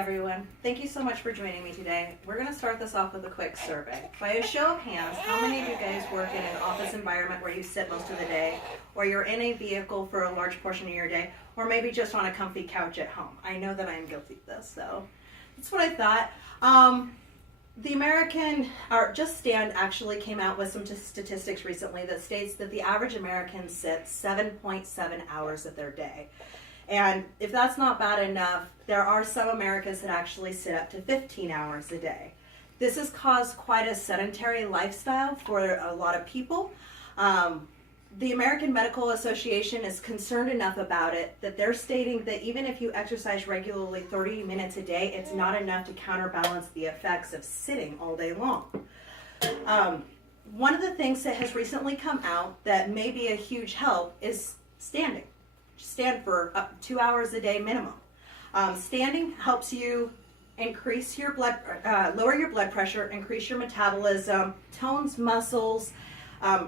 everyone. Thank you so much for joining me today. We're going to start this off with a quick survey. By a show of hands, how many of you guys work in an office environment where you sit most of the day, or you're in a vehicle for a large portion of your day, or maybe just on a comfy couch at home? I know that I am guilty of this, so that's what I thought. The American, or Just Stand actually came out with some statistics recently that states that the average American sits 7.7 hours of their day. And if that's not bad enough, there are some Americans that actually sit up to 15 hours a day. This has caused quite a sedentary lifestyle for a lot of people. The American Medical Association is concerned enough about it that they're stating that even if you exercise regularly 30 minutes a day, it's not enough to counterbalance the effects of sitting all day long. One of the things that has recently come out that may be a huge help is standing. Stand for up to 2 hours a day minimum. Standing helps you increase your lower your blood pressure, increase your metabolism, tones muscles,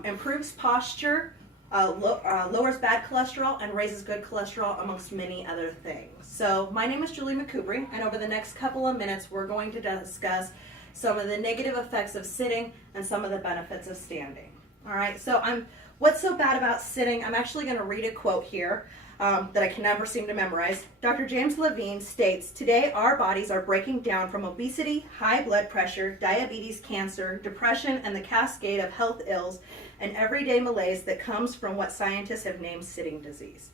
improves posture, lowers bad cholesterol, and raises good cholesterol, amongst many other things. So my name is Julie McCoubrey, and over the next couple of minutes, we're going to discuss some of the negative effects of sitting and some of the benefits of standing. All right, so what's so bad about sitting? I'm actually going to read a quote here that I can never seem to memorize. Dr. James Levine states, "Today our bodies are breaking down from obesity, high blood pressure, diabetes, cancer, depression, and the cascade of health ills and everyday malaise that comes from what scientists have named sitting disease."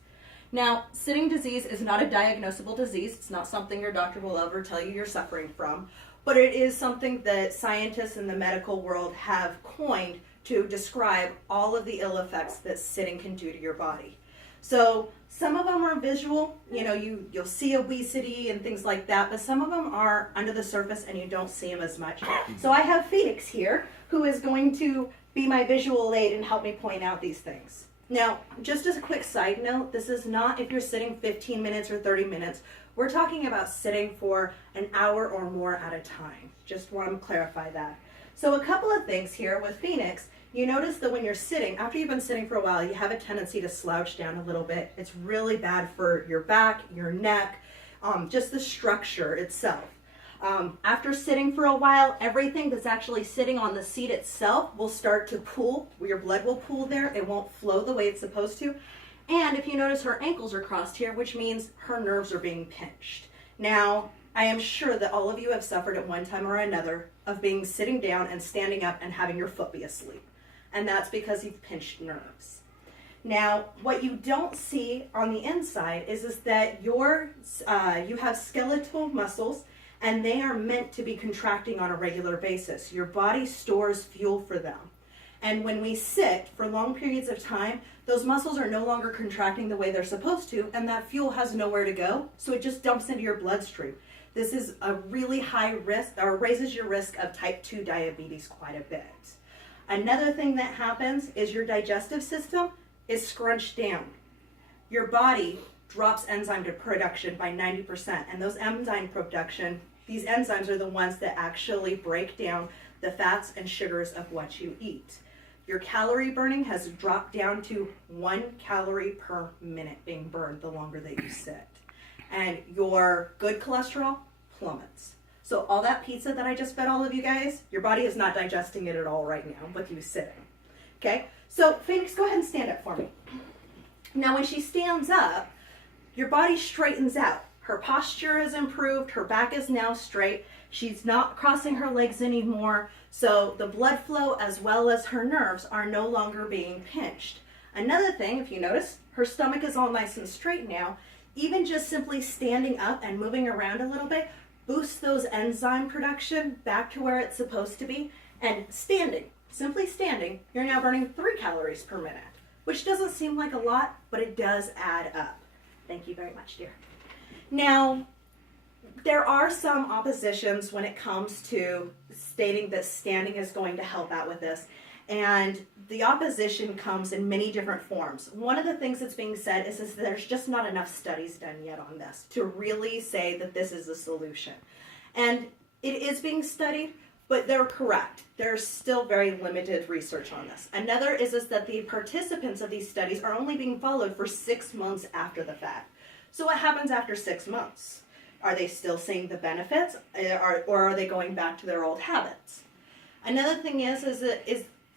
Now, sitting disease is not a diagnosable disease. It's not something your doctor will ever tell you you're suffering from, but it is something that scientists in the medical world have coined to describe all of the ill effects that sitting can do to your body. So some of them are visual, you'll see obesity and things like that, but some of them are under the surface and you don't see them as much. So I have Phoenix here, who is going to be my visual aid and help me point out these things. Now, just as a quick side note, this is not if you're sitting 15 minutes or 30 minutes. We're talking about sitting for an hour or more at a time. Just want to clarify that. So a couple of things here with Phoenix. You notice that when you're sitting, after you've been sitting for a while, you have a tendency to slouch down a little bit. It's really bad for your back, your neck, just the structure itself. After sitting for a while, everything that's actually sitting on the seat itself will start to pool. Your blood will pool there. It won't flow the way it's supposed to. And if you notice, her ankles are crossed here, which means her nerves are being pinched. Now, I am sure that all of you have suffered at one time or another of being sitting down and standing up and having your foot be asleep. And that's because you've pinched nerves. Now, what you don't see on the inside is that you have skeletal muscles, and they are meant to be contracting on a regular basis. Your body stores fuel for them. And when we sit for long periods of time, those muscles are no longer contracting the way they're supposed to, and that fuel has nowhere to go, so it just dumps into your bloodstream. This is a really high risk, or raises your risk of type 2 diabetes quite a bit. Another thing that happens is your digestive system is scrunched down. Your body drops enzyme production by 90%, and those enzyme production, these enzymes are the ones that actually break down the fats and sugars of what you eat. Your calorie burning has dropped down to 1 calorie per minute being burned the longer that you sit. And your good cholesterol plummets. So all that pizza that I just fed all of you guys, your body is not digesting it at all right now with you sitting. Okay, so Phoenix, go ahead and stand up for me. Now when she stands up, your body straightens out. Her posture is improved, her back is now straight, she's not crossing her legs anymore, so the blood flow as well as her nerves are no longer being pinched. Another thing, if you notice, her stomach is all nice and straight now. Even just simply standing up and moving around a little bit boosts those enzyme production back to where it's supposed to be. And simply standing, you're now burning 3 calories per minute, which doesn't seem like a lot, but it does add up. Thank you very much, dear. Now, there are some oppositions when it comes to stating that standing is going to help out with this. And the opposition comes in many different forms. One of the things that's being said is that there's just not enough studies done yet on this to really say that this is a solution. And it is being studied, but they're correct. There's still very limited research on this. Another is that the participants of these studies are only being followed for 6 months after the fact. So what happens after 6 months? Are they still seeing the benefits, or are they going back to their old habits? Another thing is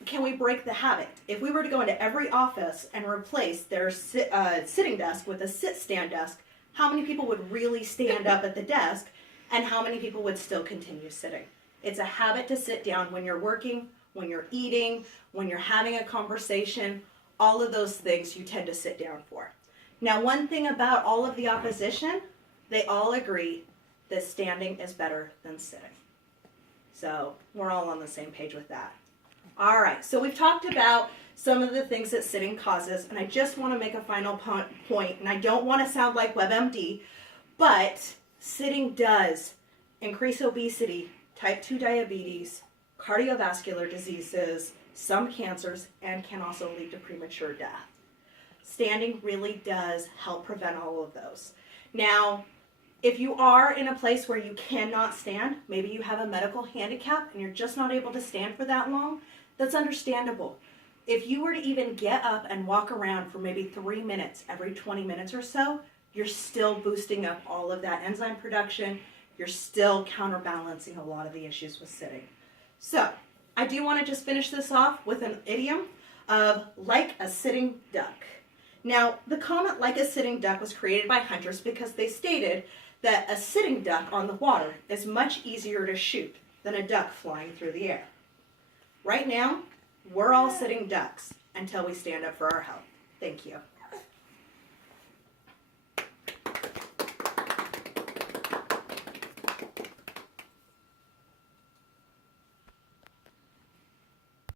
can we break the habit? If we were to go into every office and replace their sitting desk with a sit-stand desk, how many people would really stand up at the desk, and how many people would still continue sitting? It's a habit to sit down when you're working, when you're eating, when you're having a conversation. All of those things you tend to sit down for. Now, one thing about all of the opposition, they all agree that standing is better than sitting. So we're all on the same page with that. All right, so we've talked about some of the things that sitting causes, and I just want to make a final point, and I don't want to sound like WebMD, but sitting does increase obesity, type 2 diabetes, cardiovascular diseases, some cancers, and can also lead to premature death. Standing really does help prevent all of those. Now, if you are in a place where you cannot stand, maybe you have a medical handicap and you're just not able to stand for that long, that's understandable. If you were to even get up and walk around for maybe 3 minutes every 20 minutes or so, you're still boosting up all of that enzyme production. You're still counterbalancing a lot of the issues with sitting. So, I do want to just finish this off with an idiom of like a sitting duck. Now, the comment like a sitting duck was created by hunters because they stated that a sitting duck on the water is much easier to shoot than a duck flying through the air. Right now, we're all sitting ducks until we stand up for our health. Thank you.